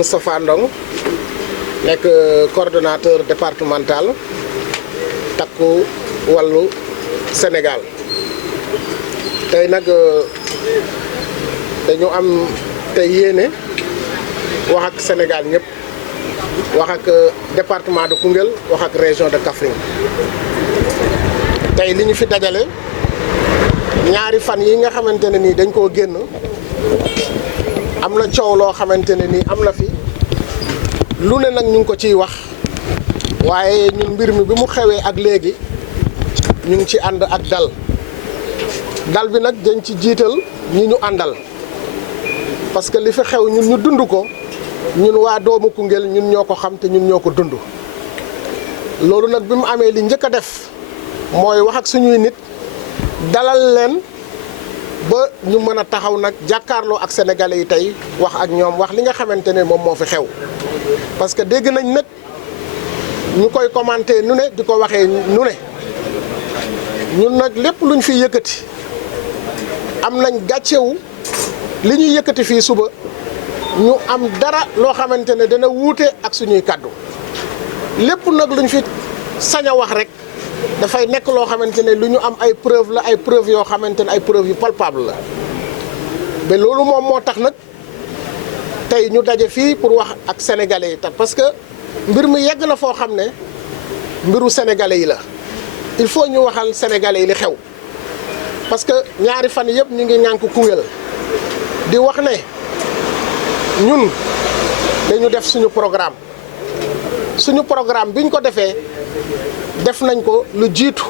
Moustapha Ndong nekk coordonnateur départemental Takku Wallu Sénégal tey nag dañu am tey yéene wax ak Sénégal ñëpp wax ak département de Koungheul wax ak région de Kaffrine tey li ñu fi dajale ñaari fan yi nga xamante ne nii dañ koo génn am na coow loo xamante ne nii am na fi lu ne nag ñu ngi ko ciy wax waaye ñun mbir mi bi mu xewee ak léegi ñu ngi ci ànd ak dal bi nag dañ ci jiital ñi ñu àndal parce que li fi xew ñun ñu dund ko ñun waa doomu Koungheul ñun ñoo ko xam te ñun ñoo ko dund loolu nag bi mu amee li njëkk a def mooy wax ak suñuy nit dalal leen ba ñu mën a taxaw nag jàkkaarloo ak sénégalais yi tey wax ak ñoom wax li nga xamante ne moom moo fi xew parce que dégg nañ nag ñu koy commenter nu ne di ko waxee nu ne ñun nag lépp luñ fi yëkkati am nañ gàccewu li ñuy yëkkati fii suba ñu am dara loo xamante ne dana wuute ak suñuy kàddu lépp nag luñ fi sañ a wax rek dafay nekk loo xamante ne lu ñu am ay preuve la ay preuve yoo xamante ne ay preuve yu palpable la ba loolu moom moo tax nag tey ñu daje fii pour wax ak sénégalais yi tax parce que mbir mi yegg na foo xam ne mbiru sénégalais yi la il faut ñu waxal sénégalais yi li xew parce que ñaari fan yëpp ñu ngi ŋànk Koungheul di wax ne ñun dañu def suñu programme biñ ko defee def nañ ko lu jiitu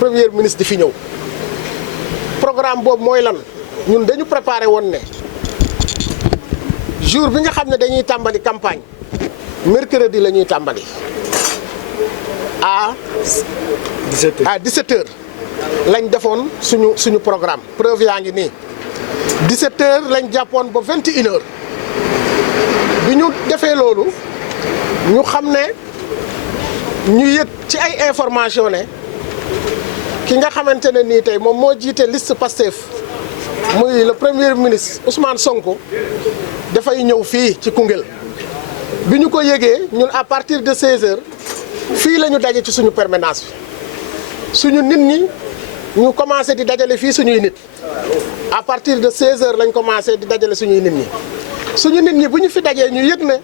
premier ministre di fi ñëw programme boobu mooy lan ñun dañu préparé woon ne jour bi nga xam ne dañuy tàmbali campagne mercredi la ñuy tàmbali à 17h lañ defoon suñu programme preuve yaa ngi nii 17h lañ jàppoon ba 21h bi ñu defee loolu ñu xam ne ñu yëg ci ay information ne ki nga xamante ne nii tey moom moo jiite liste Pastef muy le premier ministre Ousmane Sonko dafay ñëw fii ci Koungheul bi ñu ko yëgee ñun à partir de 16h fii la ñu daje ci suñu permanence bi suñu nit ñi ñu commencé di dajale fii suñuy nit à partir de 16h lañ commencé di dajale suñuy nit ñi bu ñu fi dajee ñu yëg ne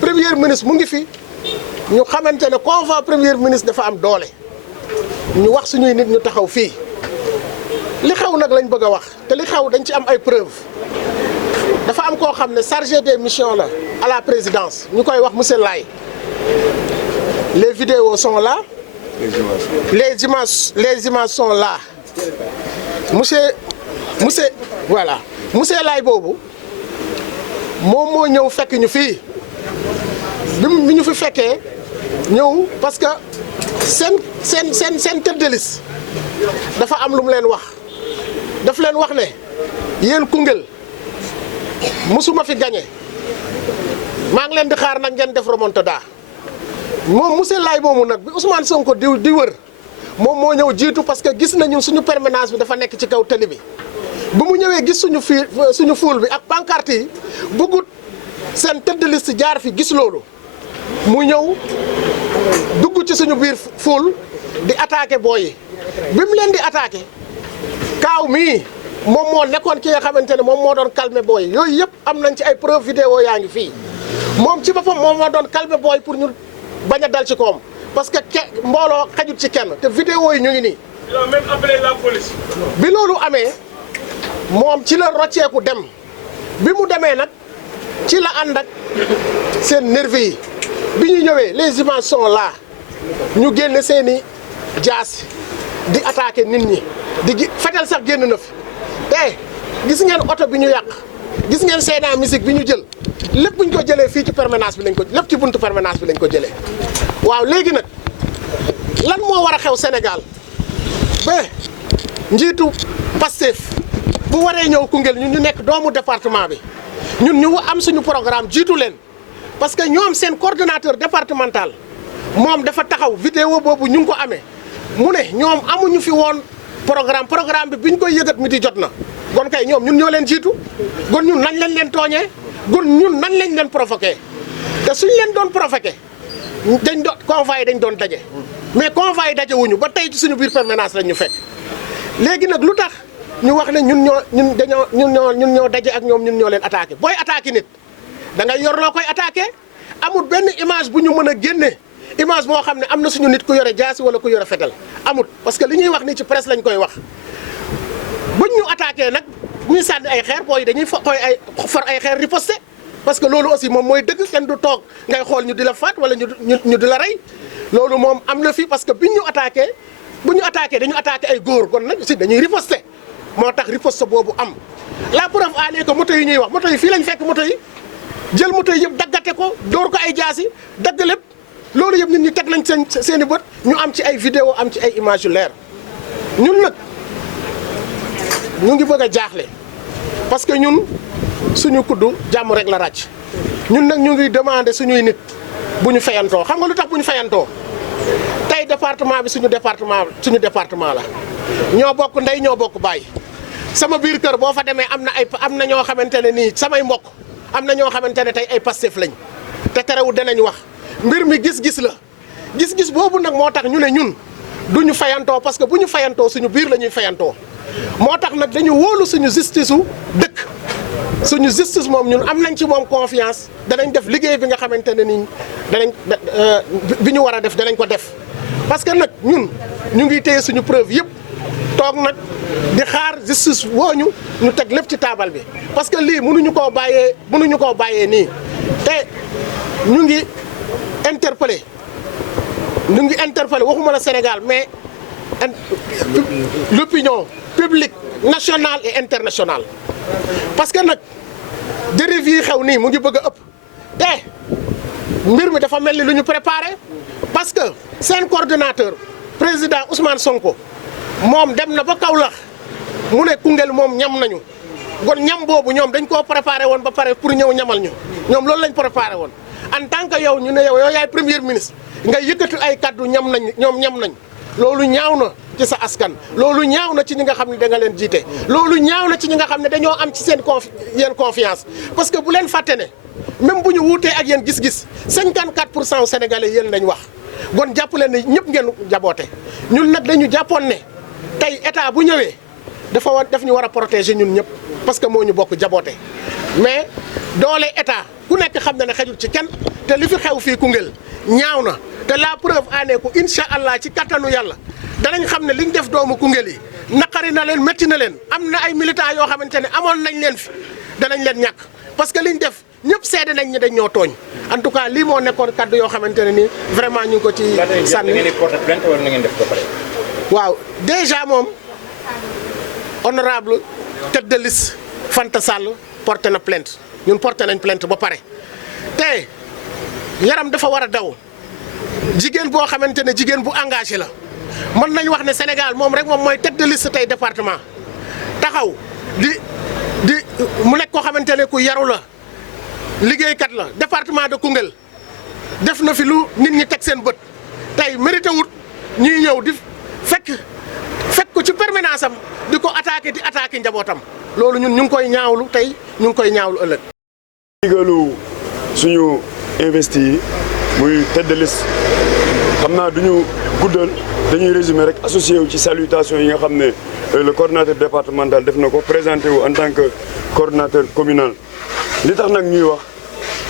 premier ministre mu ngi fi ñu xamante ne convoi premier ministre dafa am doole ñu wax suñuy nit ñu taxaw fii li xew nag lañ bëgg a wax te li xew dañ ci am ay preuves dafa am koo xam ne chargé des missions la à la présidence ñu koy wax monsieur Laye les vidéos sont là les images sont là monsieur Laye boobu moom moo ñëw fekk ñu fii bi ñu fi fekkee ñëw parce que seen tête de liste dafa am lu mu leen wax daf leen wax ne yéen Koungheul musuma fi gagné maa ngi leen di xaar nag ngeen def remontada moom monsieur Laye moomu nag bi Ousmane Sonko di wër moom moo ñëw jiitu parce que gis nañu suñu permanence bi dafa nekk ci kaw télé bi bu mu ñëwee gis suñu foule bi ak pancarte yi bëggut seen tête de liste jaar fi gis loolu mu ñëw dugg ci suñu biir foule di attaqué booy yi bi mu leen di attaqué kaaw mii moom moo nekkoon ki nga xamante ne moom moo doon calmer booy yi yooyu yëpp am nañ ci ay preuve vidéo yaa ngi fii moom ci boppam moom moo doon calmer booy pour ñu bañ a dal ci koom parce que mbooloo xajut ci kenn te vidéo yi ñu ngi nii. ils ont même appelé la police. bi loolu amee moom ci la rocceeku dem bi mu demee nag ci la ànd ak seen nervi yi bi ñu ñëwee les images sont là ñu génne seeni jaas di attaquer nit ñi di fetel sax génn na fi te gis ngeen oto bi ñu yàq gis ngeen seena musique bi ñu jël lépp bu ñu ko jëlee fii ci permanence bi lañ ko lépp ci buntu permanence bi lañ ko jëlee waaw léegi nag lan moo war a xew Sénégal ba njiitu Pastef bu waree ñëw Koungheul ñun ñu nekk doomu département bi ñun ñu am suñu programme jiitu leen parce que ñoom seen coordonnateur départemental moom dafa taxaw vidéo boobu ñu ngi ko amee mu ne ñoom amuñu fi woon programme bi biñ koy yëgat mi di jot na gon kay ñoom ñun ñoo leen jiitu gon ñun nañ leen tooñee gon ñun nañ lañ leen provoqué te suñ leen doon provoqué dañ doon convois yi dañ doon daje mais convois yi daje wuñu ba tey ci suñu biir permanence lañ ñu fekk léegi nag lu tax ñu wax ne ñun ñoo daje ak ñoom ñun ñoo leen attaqué booy attaqué nit da ngay yor loo koy attaqué amul benn image bu ñu mën a génne image boo xam ne am na suñu nit ku yore jaasi wala ku yore fetal amut parce que li ñuy wax nii ci presse lañ koy wax buñ ñu attaqué nag ñuy sànni ay xeer booy dañuy for ay xeer riposté parce que loolu aussi moom mooy dëgg kenn du toog ngay xool ñu di la faat wala ñu di la rey loolu moom am na fi parce que biñ ñu attaqué bu ñu attaqué dañu attaqué ay góor kon nag aussi dañuy riposté moo tax riposte boobu am la preuve en est que moto yi ñuy wax moto yi fii lañ fekk moto yi jël moto yi yëpp daggate ko dóor ko ay jaasi dagg lépp loolu yëpp nit ñi teg nañ seen i bët ñu am ci ay vidéo am ci ay image yu leer ñun nag ñu ngi bëgg a jaaxle parce que ñun suñu kuddu jàmm rek la ràcc ñun nag ñu ngi demander suñuy nit bu ñu fayantoo xam nga lu tax bu ñu fayantoo tey département bi suñu département la ñoo bokk ndey ñoo bokk baay sama biir kër boo fa demee am na ñoo xamante ne nii samay mbokk am na ñoo xamante ne tey ay Pastef lañ te terewul danañ wax mbir mi gis-gis la gis-gis boobu nag moo tax ñu ne ñun du ñu fayantoo parce que bu ñu fayantoo suñu biir la ñuy fayantoo moo tax nag dañu wóolu suñu justice su dëkk suñu justice moom ñun am nañ ci moom confiance danañ def liggéey bi nga xamante ne nii bi ñu war a def danañ ko def parce que nag ñun ñu ngi téye suñu preuve yëpp toog nag di xaar justice woo ñu teg lépp ci taabal bi parce que lii mënuñu koo bàyyee nii te ñu ngi interpellé waxuma la Sénégal mais l'opinion publique nationale et internationale parce que nag dérive yi xew nii mu ngi bëgg a ëpp te mbir mi dafa mel ni lu ñu préparé parce que seen coordonnateur président Ousmane Sonko moom dem na ba Kaolack mu ne Koungheul moom ñam nañu kon ñam boobu ñoom dañ koo préparé woon ba pare pour ñëw ñamal ñu ñoom loolu lañ préparé woon en tant que yow ñu ne yow yaay premier ministre nga yëkkati ay kaddu ñam nañ loolu ñaaw na ci sa askan loolu ñaaw na ci ñi nga xam ne da nga leen jiite loolu ñaaw na ci ñi nga xam ne dañoo am ci seen confiance parce que bu leen fàtte ne même bu ñu wuutee ak yéen gis-gis 54% sénégalais yéen lañ wax kon jàpp leen ne ñëpp ngeen jaboote ñun nag dañu jàppoon ne tey état bu ñëwee daf ñu war a protéger ñun ñëpp parce que moo ñu bokk jaboote mais doole état ku nekk xam na ne xejul ci kenn te li fi xew fii Koungheul ñaaw na te la preuve en est que incha allah ci kattanu yàlla danañ xam ne liñ def doomu Koungheul yi naqari na leen métti na leen am na ay militants yoo xamante ne amoon nañ leen fi danañ leen ñàkk parce que liñ def ñëpp seede nañ ñi dañ ñoo tooñ en tout cas lii moo nekkoon kaddu yoo xamante ne nii vraiment ñu ngi ko ci sànni. ngeen di porter plainte wala na ngeen def ko pare. waaw déjà moom honorable tête de liste Fanta Sall porté na plainte ñun porté nañ plainte ba pare te yaram dafa war a daw jigéen boo xamante ne jigéen bu engagé la mën nañ wax ne Sénégal moom rek moom mooy tête de liste tey département taxaw di mu nekk koo xamante ne ku yaru la liggéeykat la département de Koungheul def na fi lu nit ñi teg seen bët tey mérité wut ñuy ñëw di fekk ko ci permanence am di ko attaqué njabootam loolu ñun ñu ngi koy ñaawlu tey ñu ngi koy ñaawlu ëllëg. digalu suñu investi yi muy tête de liste xam naa duñu guddal dañuy résumer rek associé wu ci salutation yi nga xam ne le coordonnateur départemental def na ko présenté wu en tant que coordonnateur communal. li tax nag ñuy wax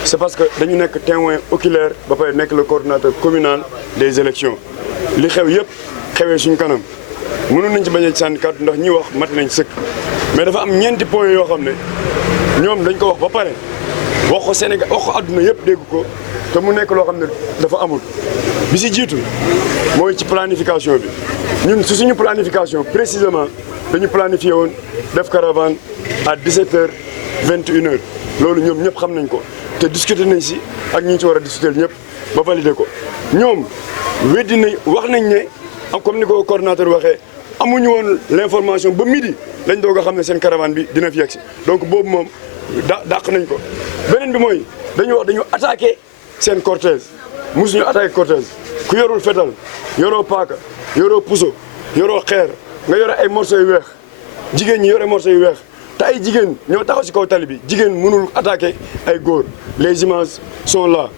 c'est parce que dañu nekk témoin oculaire ba pare nekk le coordonnateur communal des élections li xew yëpp xewee suñu kanam mënoon nañ ci bañ a sànni kàddu ndax ñi wax mat nañ sëkk mais dafa am ñeenti points yoo xam ne ñoom dañ ko wax ba pare wax ko Sénégal wax ko àdduna yëpp dégg ko te mu nekk loo xam ne dafa amul bi si jiitu mooy ci planification bi ñun si suñu planification précisément dañu planifié woon def caravane à 17h 21h loolu ñoom ñëpp xam nañ ko te discuter nañ si ak ñi ci war a discuter ñëpp ba valider ko ñoom weddi nañ wax nañ ne comme ni ko coordonnateur waxee amuñu woon l'information ba midi lañ doog a xam ne seen caravane bi dina fi yegg si donc boobu moom dàq nañ ko beneen bi mooy dañu attaqué seen cortège mosuñu attaqué cortège ku yorul fetal yoroo paaka yoroo puso yoroo xeer nga yore ay morceaux yu weex jigéen ñi yore morceaux yu weex te ay jigéen ñoo taxaw si kaw tali bi jigéen mënul attaquer ay góor les images sont là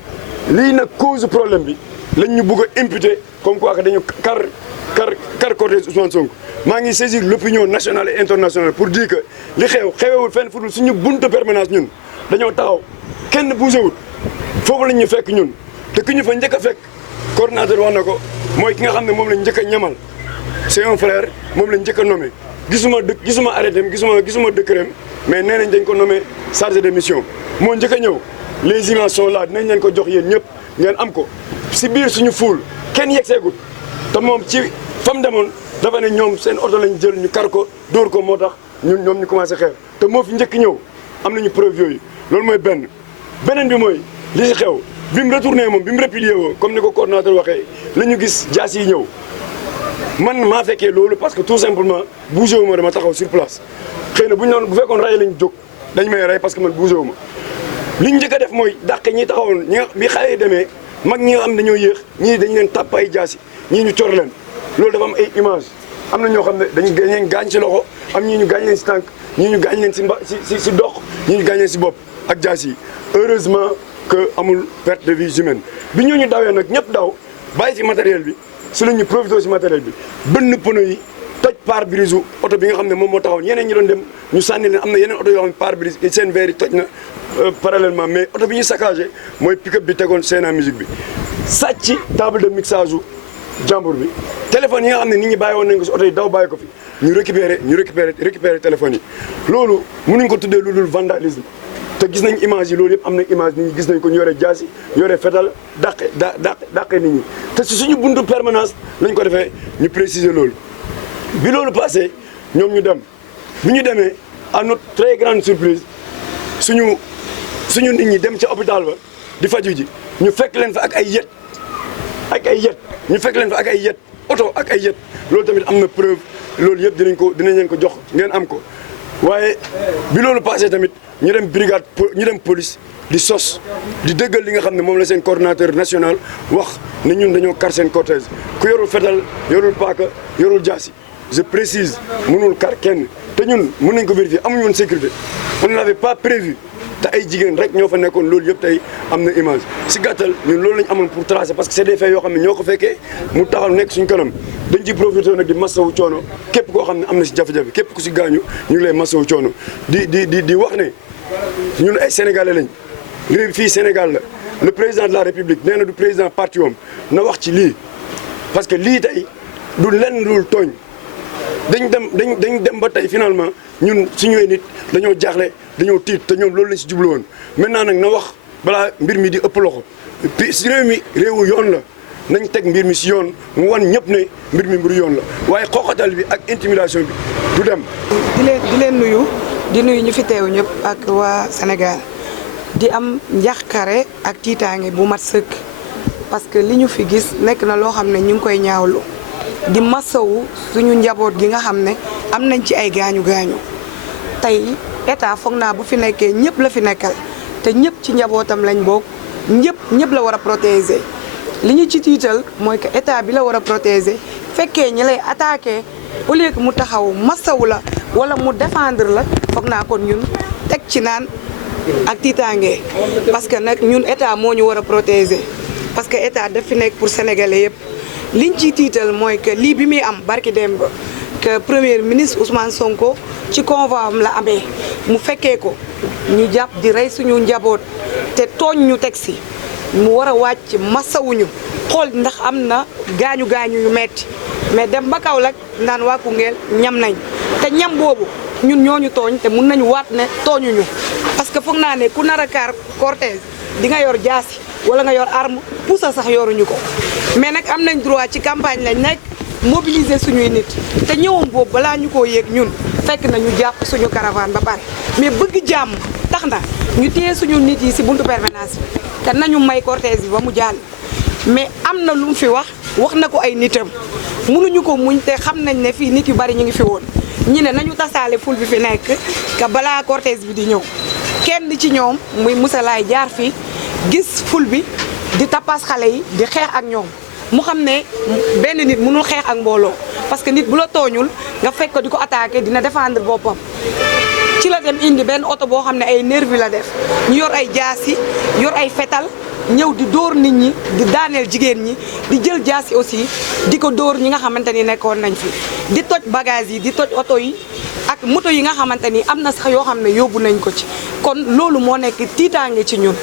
lii nag cause problème bi lañ ñu bëgg a imputer comme quoi que dañu kar cortège Ousmane Sonko maa ngi saisir l'opinion nationale et internationale pour dire que li xewewul fenn fu dul suñu buntu permanence ñun dañoo taxaw kenn bougé wul foofu lañ ñu fekk ñun te ki ñu fa njëkk a fekk coordinateur wax na ko mooy ki nga xam ne moom lañ njëkk a ñamal c'est un frère moom lañ njëkk a nommé gisuma arrêté am gisuma décret mais nee nañ dañ ko nommé chargé de mission moo njëkk a ñëw les images sont là dinañ leen ko jox yéen ñëpp ngeen am ko si biir suñu fuul kenn yegseegut te moom ci fam demoon dafa ne ñoom seen oto lañ jël ñu kar ko dóor ko moo tax ñoom ñu commencé xeex te moo fi njëkk ñëw am nañu preuve yooyu loolu mooy beneen bi mooy li si xew bi mu retourné moom bi mu replié woo comme ni ko coordonnateur waxee la ñu gis jaas yi ñëw man maa fekkee loolu parce que tout simplement bougé wu ma dama taxaw sur place xëy na bu fekkoon rey lañ jóg dañ may rey parce que man bougé wu ma li ñu njëkk a def mooy dàq ñi taxawoon ñi nga bi xale yi demee mag ñi nga xam ne dañoo yéex ñii dañ leen tàpp ay jaasi ñii ñu cor leen loolu dafa am ay image am na ñoo xam ne dañu leen gaañ si loxo am ñii ñu gaañ leen si tànk ñii ñu gaañ leen si dox ñii ñu gaañ leen si bopp ak jaasi yi heureusement que amul perte de vie humaine bi ñooñu dawee nag ñëpp daw bàyyi si matériel bi si la ñu profité si matériel bi bënn pneu yi toj pare-brise oto bi nga xam ne moom moo taxawoon yeneen ñi doon dem ñu sànni leen am na yeneen oto yoo xam ne pare-brise seen verre yi toj na parallèlement mais oto bi ñu saccagé mooy pick-up bi tegoon Sena Musique bi sàcc table de mixage jàmbur bi téléphone yi nga xam ne nit ñi bàyyi woon nañ ko si oto yi daw bàyyi ko fi ñu récupérer téléphone yi loolu mënuñ ko tuddee lu dul vandalisme te gis nañ image yi loolu yëpp am na image nit ñi gis nañ ko ñu yore jaasi yore fetal dàqe nit ñi te si suñu buntu permanence lañ ko defee ñu préciser loolu bi loolu passé ñoom ñu dem bi ñu demee à notre très grande surprise suñu nit ñi dem ca hôpital ba di faju ji ñu fekk leen fa ak ay yet ñu fekk leen fa ak ay yet oto ak ay yet loolu tamit am na preuve loolu yëpp dinañ leen ko jox ngeen am ko waaye bi loolu passé tamit ñu dem brigade ñu dem police di sos di dëggal li nga xam ne moom la seen coordonnateur national wax ne ñun dañoo kar seen cortège ku yorul fetal yorul paaka yorul jaasi je précise mënul kar kenn te ñun mën nañ ko vérifier amuñu woon sécurité on n'avait pas prévu te ay jigéen rek ñoo fa nekkoon loolu yëpp tey am na image si gàttal ñun loolu lañ amoon pour tracer parce que c'est des faits yoo xam ne ñoo ko fekkee mu taxaw nekk suñ kanam dañ ciy profité nag di masawu coono képp koo xam ne am na si jafe-jafe képp ku si gaañu ñu ngi lay masawu coono di wax ne ñun ay sénégalais lañ réew fii Sénégal la le président de la république nee na du président parti wam na wax ci lii parce que lii tey du lenn dul tooñ dañ dem ba tey finalement ñun suñuy nit dañoo jaaxle dañoo tiit te ñoom loolu lañ si jublu woon maintenant nag na wax balaa mbir mi di ëpp loxo si réew mi réewu yoon la nañ teg mbir mi si yoon mu wan ñëpp ne mbir mi mbiru yoon la waaye xooxatal bi ak intimidation bi du dem. di leen nuyu ñu fi teew ñëpp ak waa Sénégal di am njàqare ak tiitaange bu mat sëkk parce que li ñu fi gis nekk na loo xam ne ñu ngi koy ñaawlu di masawu suñu njaboot gi nga xam ne am nañ ci ay gaañu tey état foog naa bu fi nekkee ñëpp la fi nekkal te ñëpp ci njabootam lañ bokk ñëpp la war a protéger li ñu ci tiital mooy que état bi la war a protéger fekkee ñi lay attaqué au lieu que mu taxaw masawu la wala mu défendre la foog naa kon ñun teg ci naan ak tiitaange parce que nag ñun état moo ñu war a protéger parce que état daf fi nekk pour sénégalais yëpp liñ ciy tiital mooy que lii bi muy am barki démb que premier ministre Ousmane Sonko ci convoi am la amee mu fekkee ko ñu jàpp di rey suñu njaboot te tooñ ñu teg si mu war a wàcc masawuñu xool ndax am na gaañu yu metti mais dem ba Kaolack naan waa Koungheul ñam nañ te ñam boobu ñun ñooñu tooñ te mun nañu waat ne tooñuñu parce que foog naa ne ku nar a kaar cortège di nga yor jaasi wala nga yor arme pusa sax yoruñu ko mais nag am nañ droit ci campagne lañ nekk mobiliser suñuy nit te ñëwam boobu balaa ñu koo yéeg ñun fekk na ñu jàpp suñu caravane ba pare mais bëgg jàmm tax na ñu téye suñu nit yi si buntu permanence bi te nañu may cortège bi ba mu jàll mais am na lu mu fi wax na ko ay nitam mënuñu ko muñ te xam nañ ne fii nit yu bari ñu ngi fi woon ñi ne nañu tasaale ful bi fi nekk que balaa cortège bi di ñëw kenn ci ñoom muy Moussa Laye jaar fi gis ful bi di tapas xale yi di xeex ak ñoom mu xam ne benn nit mënul xeex ak mbooloo parce que nit bu la tooñul nga fekk ko di ko attaqué dina défendre boppam. ci la dem indi benn oto boo xam ne ay nervi la def ñu yor ay jaasi yor ay fetal ñëw di dóor nit ñi di daaneel jigéen ñi di jël jaasi aussi di ko dóor ñi nga xamante ni nekkoon nañ fi di toj bagage yi di toj oto yi ak moto yi nga xamante ni am na sax yoo xam ne yóbbu nañ ko ci kon loolu moo nekk tiitaange ci ñun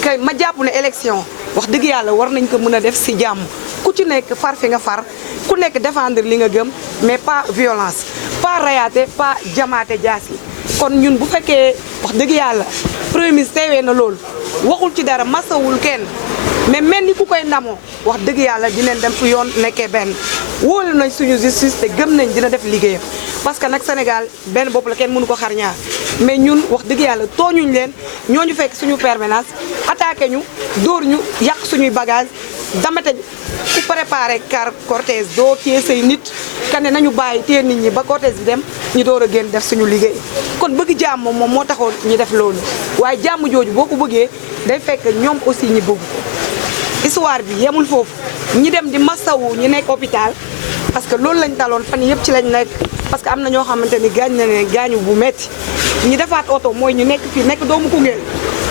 kay ma jàpp ne élection wax dëgg yàlla war nañ ko mën a def si jàmm ku ci nekk far fi nga far ku nekk défendre li nga gëm mais pas violence pas rayaate pas jamaate jaasi kon ñun bu fekkee wax dëgg yàlla premier ministre teewee na loolu waxul ci dara masawul kenn mais mel ni ku koy ndamoo wax dëgg yàlla dinañ dem fu yoon nekkee benn wóolu nañ suñu justice te gëm nañ dina def liggéeyam parce que nag Sénégal benn bopp la kenn mënu ko xar ñaar mais ñun wax dëgg yàlla tooñuñ leen ñooñu fekk suñu permanence attaqué ñu dóor ñu yàq suñuy bagage damate ku préparé car cortège doo téye say nit ka ne nañu bàyyi téye nit ñi ba cortège bi dem ñu door a génn def suñu liggéey kon bëgg jàmm moom moo taxoon ñu def loolu waaye jàmm jooju boo ko bëggee day fekk ñoom aussi ñi bëgg histoire bi yemul foofu ñi dem di masawu ñi nekk hôpital parce que loolu lañ daloon fan yëpp ci lañ nekk parce que am na ñoo xamante ni gaañ na ne gaañu bu metti ñi defaat oto mooy ñu nekk fii nekk doomu Koungheul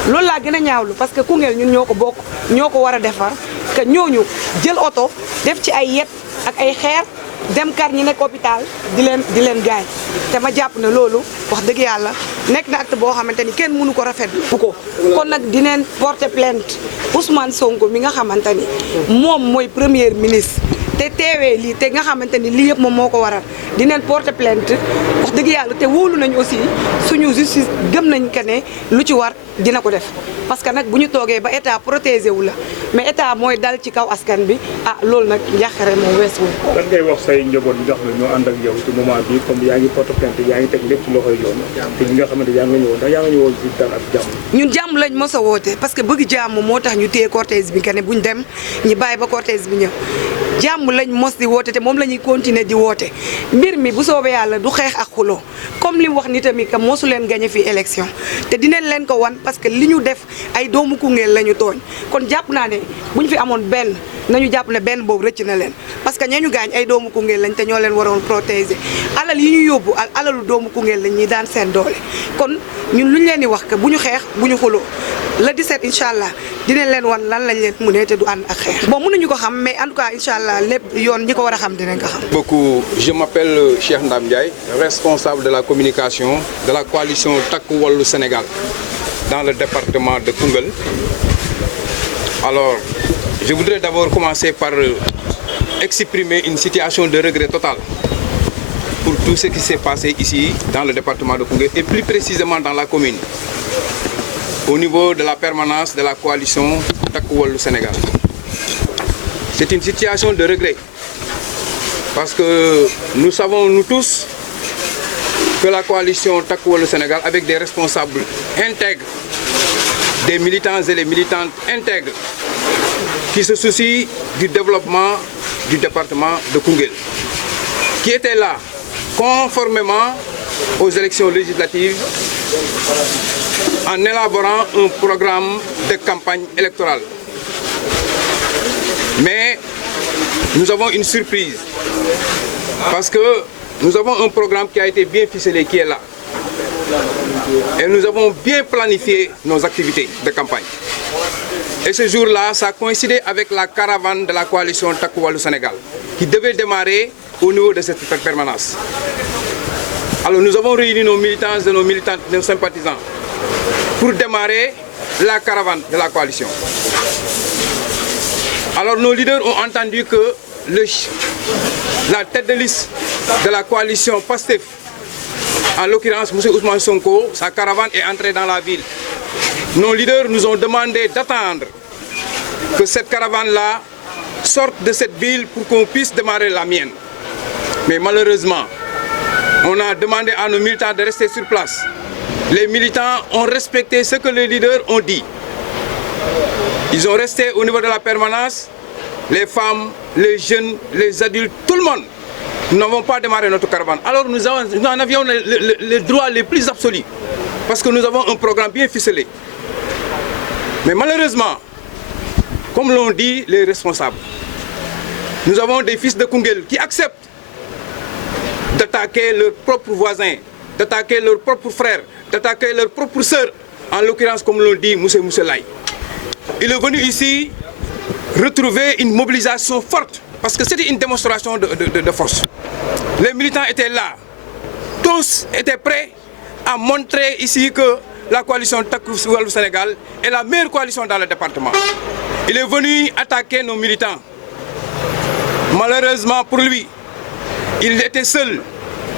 loolu laa gën a ñaawlu parce que Koungheul ñun ñoo ko bokk ñoo ko war a defar que ñooñu jël oto def ci ay yet ak ay xeer dem kar ñi nekk hôpital di leen gaañ te ma jàpp ne loolu wax dëgg yàlla nekk na acte boo xamante ni kenn mënu ko rafetlu ko kon nag dineen porter plainte Ousmane Sonko mi nga xamante ni moom mooy premier ministre te teewee lii te nga xamante ni lii yëpp moom moo ko waral dineen porter plainte wax dëgg yàlla te wóolu nañ aussi suñu justice gëm nañ que ne lu ci war dina ko def parce que nag bu ñu toogee ba état protégé wu la mais état mooy dal ci kaw askan bi ah loolu nag njàqare moom wees wu. lan ngay wax say njaboot yi nga xam ne ñoo ànd ak yow ci moment bi comme yaa ngi porte plainte yaa ngi teg lépp ci loxoy yoon te ñi nga xamante yaa nga ñëwoon ndax yaa nga ñëwoon ci dal ak jàmm. ñun jàmm lañ mos a woote parce que bëgg jàmm moo tax ñu téye cortège bi que ne buñ dem ñu bàyyi ba cortège bi ñëw jàmm lañ mos di woote te moom la ñuy continuer di woote mbir mi bu soobee yàlla du xeex ak xuloo comme li mu wax ni tamit que mosu leen gagné fii élection te dinañ leen ko wan parce que li ñu def ay doomu Koungheul la ñu tooñ kon jàpp naa ne bu ñu fi amoon benn nañu jàpp ne benn boobu rëcc na leen parce que ñee ñu gaañ ay doomu Koungheul lañ te ñoo leen waroon protéger alal yi ñu yóbbu ak alalu doomu Koungheul lañ ñuy daan seen doole kon ñun lu ñu leen di wax que bu ñu xeex bu ñu xuloo le 17 incha allah dinañ leen wan lan lañ leen mënee te du ànd ak xeex bon mënuñu ko xam mais en tout cas incha allah lépp yoon ñi ko war a xam dinañ ko xam. Beaucoup, je m'appelle Cheikh Ndam Ndiaye, responsable de la communication de la coalition Takku Wallu Sénégal dans le département de Koungheul. Alors, je voudrais d'abord commencer par exprimer une situation de regret total pour tout ce qui s'est passé ici dans le département de Koungheul et plus précisément dans la commune, au niveau de la permanence de la coalition Takku Wallu Sénégal. C'est une situation de regret parce que nous savons, nous tous, que la coalition Takku Wallu Sénégal, avec des responsables intègres, des militants et les militantes intègres, qui se soucient du développement du département de Koungheul, qui étaient là conformément aux élections législatives en élaborant un programme de campagne électorale. Mais nous avons une surprise parce que nous avons un programme qui a été bien ficelé, qui est là. Et nous avons bien planifié nos activités de campagne. Et ce jour-là, ça a coïncidé avec la caravane de la coalition Takku Wallu Sénégal, qui devait démarrer au niveau de cette permanence. Alors nous avons réuni nos militants et nos militantes, nos sympathisants, pour démarrer la caravane de la coalition. Alors nos leaders ont entendu que la tête de liste de la coalition PASTEF, en l'occurrence M. Ousmane Sonko, sa caravane est entrée dans la ville. Nos leaders nous ont demandé d'attendre que cette caravane-là sorte de cette ville pour qu'on puisse démarrer la mienne. Mais malheureusement, on a demandé à nos militants de rester sur place. Les militants ont respecté ce que les leaders ont dit. Ils ont resté au niveau de la permanence, les femmes, les jeunes, les adultes, tout le monde. Nous n'avons pas démarré notre caravane. Alors nous en avions les droits les plus absolus, parce que nous avons un programme bien ficelé. Mais malheureusement, comme l'ont dit les responsables, nous avons des fils de Koungheul qui acceptent d'attaquer leurs propres voisins, d'attaquer leurs propres frères, d'attaquer leurs propres sœurs, en l'occurrence, comme l'on dit, Moussé Laye. Il est venu ici retrouver une mobilisation forte, parce que c'était une démonstration de force. Les militants étaient là, tous étaient prêts à montrer ici que la coalition Takku Wallu Sénégal est la meilleure coalition dans le département. Il est venu attaquer nos militants. Malheureusement pour lui, il était seul.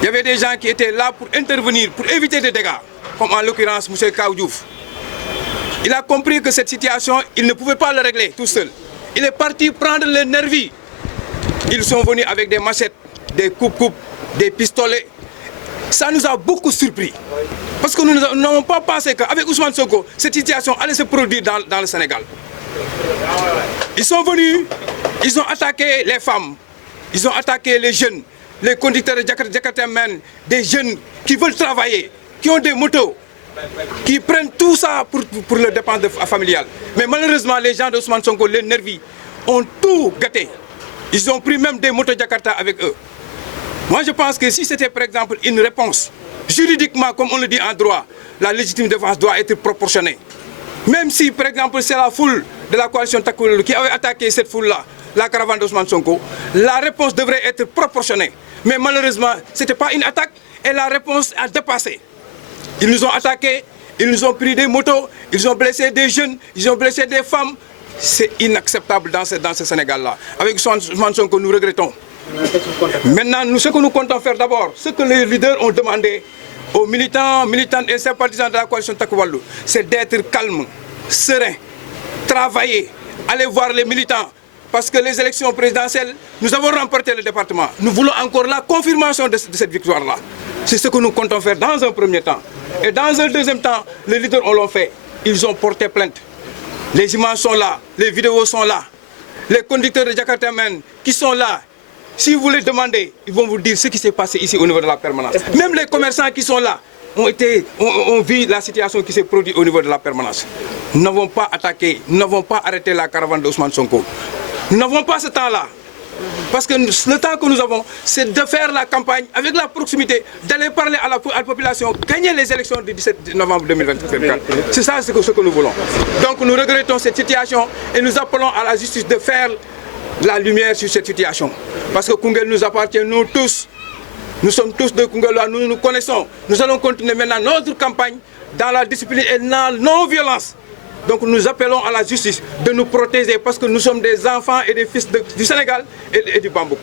Il y avait des gens qui étaient là pour intervenir, pour éviter des dégâts, comme en l'occurrence M. Kaw Diouf. Il a compris que cette situation, il ne pouvait pas la régler tout seul. Il est parti prendre les nervis. Ils sont venus avec des machettes, des coupes-coupes, des pistolets. Ça nous a beaucoup surpris. Parce que nous n'avons pas pensé qu'avec Ousmane Sonko, cette situation allait se produire dans le Sénégal. Ils sont venus, ils ont attaqué les femmes, ils ont attaqué les jeunes, les conducteurs de Jakartaman, des jeunes qui veulent travailler, qui ont des motos, qui prennent tout ça pour leurs dépenses familiales. Mais malheureusement, les gens d'Ousmane Sonko, les nervis, ont tout gâté. Ils ont pris même des motos Jakarta avec eux. Moi, je pense que si c'était, par exemple, une réponse, juridiquement, comme on le dit en droit, la légitime défense doit être proportionnée. Même si, par exemple, c'est la foule de la coalition Takku Wallu qui avait attaqué cette foule-là, la caravane d'Ousmane Sonko, la réponse devrait être proportionnée. Mais malheureusement, ce n'était pas une attaque et la réponse a dépassé. Ils nous ont attaqués, ils nous ont pris des motos, ils ont blessé des jeunes, ils ont blessé des femmes. C'est inacceptable dans ce Sénégal-là. Avec Ousmane Sonko, nous regrettons. Maintenant, ce que nous comptons faire d'abord, ce que les leaders ont demandé aux militants, militantes et sympathisants de la coalition Takku Wallu, c'est d'être calme, serein, travailler, aller voir les militants. Parce que les élections présidentielles, nous avons remporté le département. Nous voulons encore la confirmation de cette victoire-là. C'est ce que nous comptons faire dans un premier temps. Et dans un deuxième temps, les leaders l'ont fait. Ils ont porté plainte. Les images sont là, les vidéos sont là. Les conducteurs de Jakartaman qui sont là, si vous les demandez, ils vont vous dire ce qui s'est passé ici au niveau de la permanence. Même les commerçants qui sont là ont vu la situation qui s'est produite au niveau de la permanence. Nous n'avons pas attaqué, nous n'avons pas arrêté la caravane d'Ousmane Sonko. Nous n'avons pas ce temps-là. Parce que le temps que nous avons, c'est de faire la campagne avec la proximité, d'aller parler à la population, gagner les élections du 17 novembre 2024. C'est ça ce que nous voulons. Donc nous regrettons cette situation et nous appelons à la justice de faire la lumière sur cette situation. Parce que Koungheul nous appartient, nous tous. Nous sommes tous de Koungheul, nous nous connaissons. Nous allons continuer maintenant notre campagne dans la discipline et dans la non-violence. Donc nous appelons à la justice de nous protéger parce que nous sommes des enfants et des fils du Sénégal et du Bambouk.